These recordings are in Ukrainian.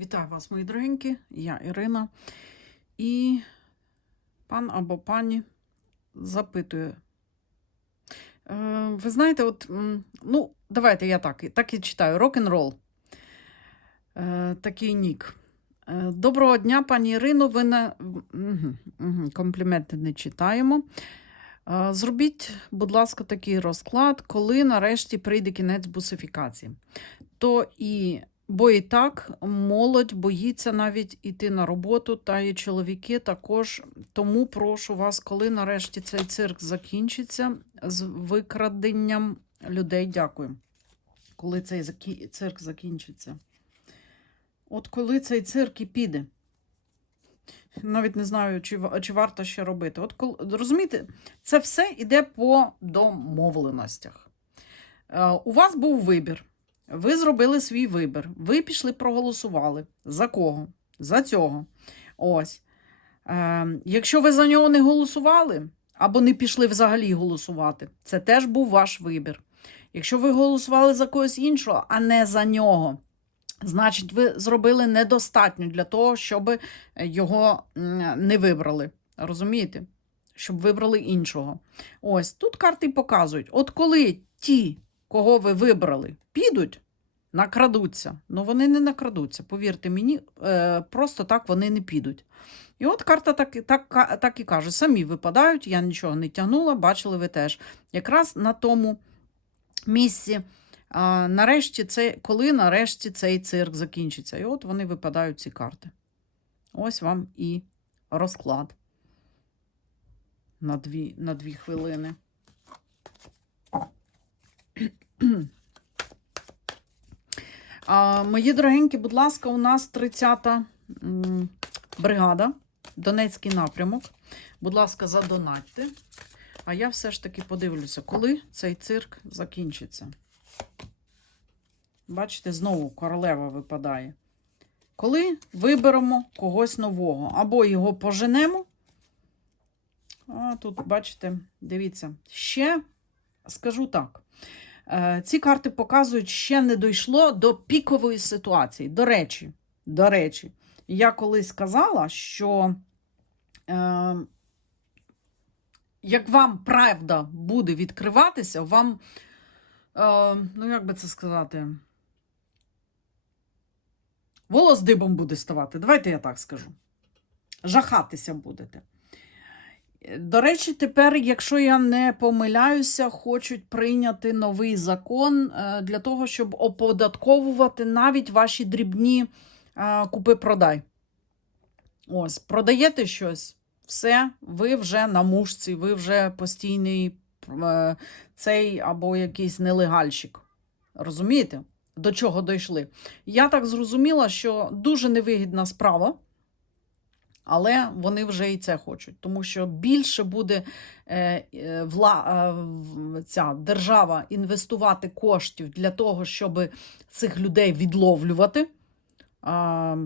Вітаю вас, мої дорогенькі, я Ірина. І пан або пані запитує. Е, ви знаєте, от, ну, давайте я так, так і читаю: рок-н-рол. Е, такий нік. Е, Доброго дня, пані Ірино. Ви на компліменти не читаємо. Зробіть, будь ласка, такий розклад, коли нарешті прийде кінець бусифікації. То і Бо і так молодь боїться навіть іти на роботу, та і чоловіки також. Тому прошу вас, коли нарешті цей цирк закінчиться з викраденням людей. Дякую. Коли цей цирк закінчиться. От коли цей цирк і піде. Навіть не знаю, чи, чи варто ще робити. От коли, розумієте, це все йде по домовленостях. Е, у вас був вибір. Ви зробили свій вибір. Ви пішли, проголосували. За кого? За цього. Ось. Е, якщо ви за нього не голосували, або не пішли взагалі голосувати, це теж був ваш вибір. Якщо ви голосували за когось іншого, а не за нього, значить, ви зробили недостатньо для того, щоб його не вибрали. Розумієте? Щоб вибрали іншого. Ось тут карти показують: от коли ті, кого ви вибрали, підуть, накрадуться. Ну вони не накрадуться, повірте мені, е, просто так вони не підуть. І от карта так, так, так і каже: самі випадають, я нічого не тягнула, бачили ви теж. Якраз на тому місці, нарешті це, коли нарешті цей цирк закінчиться. І от вони випадають ці карти. Ось вам і розклад на дві, на дві хвилини. Мої дорогенькі, будь ласка, у нас 30-та бригада, Донецький напрямок. Будь ласка, задонатьте. А я все ж таки подивлюся, коли цей цирк закінчиться. Бачите, знову королева випадає. Коли виберемо когось нового, або його поженемо. А тут, бачите, дивіться, ще скажу так. Е, Ці карти показують, ще не дійшло до пікової ситуації. До речі, до речі, я колись казала, що е, як вам правда буде відкриватися, вам, е, ну як би це сказати, волос дибом буде ставати. Давайте я так скажу. Жахатися будете. До речі, тепер, якщо я не помиляюся, хочуть прийняти новий закон е, для того, щоб оподатковувати навіть ваші дрібні е, купи-продай. Ось, продаєте щось, все, ви вже на мушці, ви вже постійний е, цей або якийсь нелегальщик. Розумієте? До чого дійшли? Я так зрозуміла, що дуже невигідна справа. Але вони вже і це хочуть, тому що більше буде е, е, вла, е, ця держава інвестувати коштів для того, щоб цих людей відловлювати, о,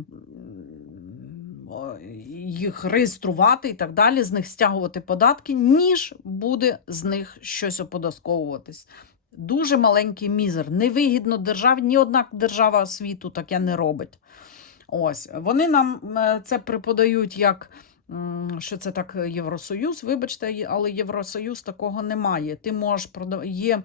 їх реєструвати і так далі, з них стягувати податки, ніж буде з них щось оподатковуватись. Дуже маленький мізер. Невигідно державі, ні одна держава світу таке не робить. Ось вони нам е, це преподають як. Що це так Євросоюз, вибачте, але Євросоюз такого немає. Ти можеш продав... Є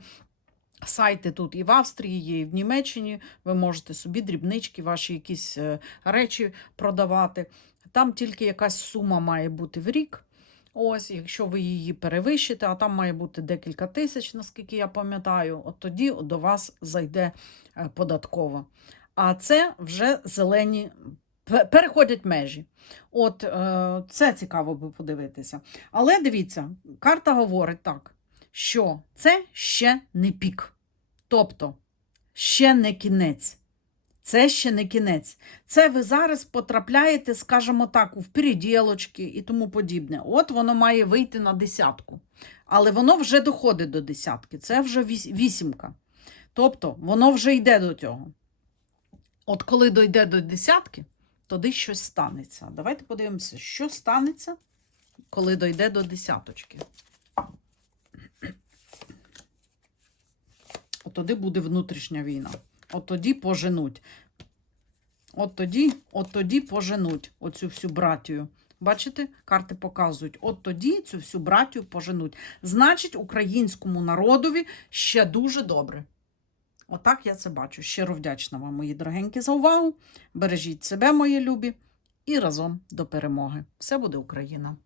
сайти тут і в Австрії, є і в Німеччині. Ви можете собі дрібнички, ваші якісь е, речі продавати. Там тільки якась сума має бути в рік. Ось, якщо ви її перевищите, а там має бути декілька тисяч, наскільки я пам'ятаю, от тоді до вас зайде е, податкова. А це вже зелені переходять межі. От е, це цікаво би подивитися. Але дивіться, карта говорить так, що це ще не пік. Тобто ще не кінець. Це ще не кінець. Це ви зараз потрапляєте, скажімо так, в переділочки і тому подібне. От воно має вийти на десятку. Але воно вже доходить до десятки. Це вже вісімка. Тобто воно вже йде до цього. От коли дойде до десятки, тоді щось станеться. Давайте подивимося, що станеться, коли дойде до десяточки. От тоді буде внутрішня війна. От тоді поженуть. От тоді, от тоді поженуть оцю всю братію. Бачите, карти показують, от тоді цю всю братію поженуть. Значить, українському народові ще дуже добре. Отак я це бачу. Щиро вдячна вам, мої дорогенькі, за увагу. Бережіть себе, мої любі, і разом до перемоги. Все буде Україна!